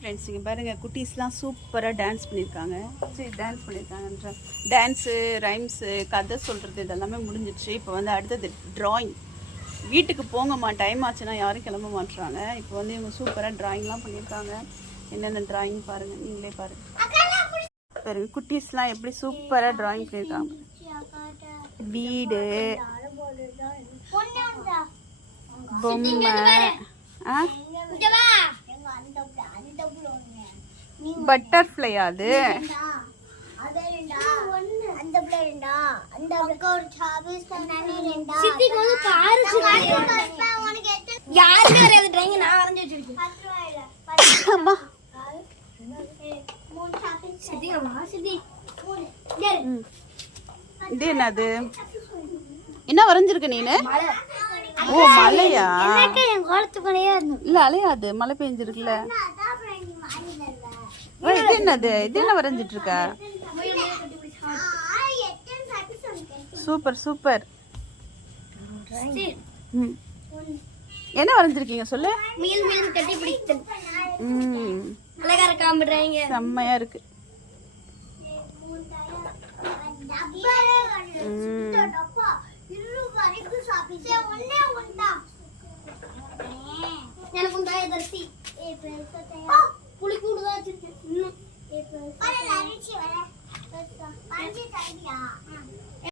Friends இங்கே பாருங்கள் குட்டீஸ்லாம் சூப்பராக டான்ஸ் பண்ணியிருக்காங்க. சரி டான்ஸ் பண்ணியிருக்காங்கன்ற டான்ஸு ரைம்ஸு கதை சொல்கிறது இதெல்லாமே முடிஞ்சிடுச்சு. இப்போ வந்து அடுத்தது ட்ராயிங். வீட்டுக்கு போங்கம்மா, டைம் ஆச்சுன்னா யாரும் கிளம்ப மாட்டுறாங்க. இப்போ வந்து இவங்க சூப்பராக ட்ராயிங்லாம் பண்ணியிருக்காங்க. என்னென்ன ட்ராயிங் பாருங்கள், நீங்களே பாருங்கள். பாருங்க குட்டீஸ்லாம் எப்படி சூப்பராக ட்ராயிங் பண்ணியிருக்காங்க. வீடு, பொம்மை, பட்டர்ஃப்ளை, அது இது என்னது? என்ன வரைஞ்சிருக்க நீனு? ஓ மலையா? இல்ல அலையாது, மழை பெஞ்சிருக்குல்ல. இது என்னது? இது என்ன வரைஞ்சிட்டு இருக்க? Super super. என்ன வரைஞ்சிருக்கீங்க சொல்லு. செம்மையா இருக்கு.